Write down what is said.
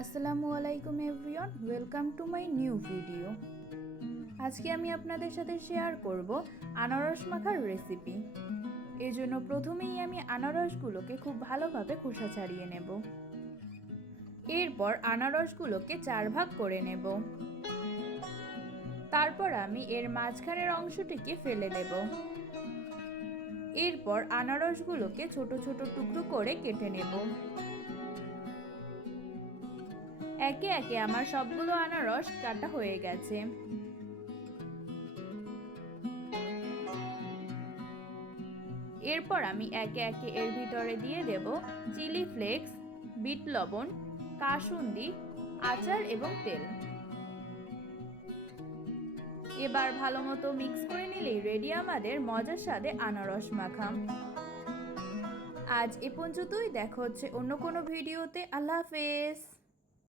আসসালামু আলাইকুম everyone, welcome to my new video. আজকে আমি আপনাদের সাথে শেয়ার করব আনারস মাখার রেসিপি। এর জন্য প্রথমেই আমি আনারসগুলোকে খুব ভালোভাবে খোসা ছাড়িয়ে নেব। এরপর আনারসগুলোকে 4 ভাগ করে নেব। তারপর আমি এর মাঝখানের অংশটিকে ফেলে দেব। এরপর আনারসগুলোকে ছোট ছোট টুকরো করে কেটে নেব। একে একে আমার সবগুলো আনারস কাটা হয়ে গেছে। এরপর আমি একে একে এর ভিতরে দিয়ে দেব চিলি ফ্লেক্স, বিট লবণ, কাসুন্দি, আচার এবং তেল। এবার ভালো মতো মিক্স করে নিলেই রেডি আমাদের মজার স্বাদে আনারস মাখা। আজ এ পর্যন্তই, দেখা হচ্ছে অন্য কোনো ভিডিওতে। আল্লাহ হাফেজ।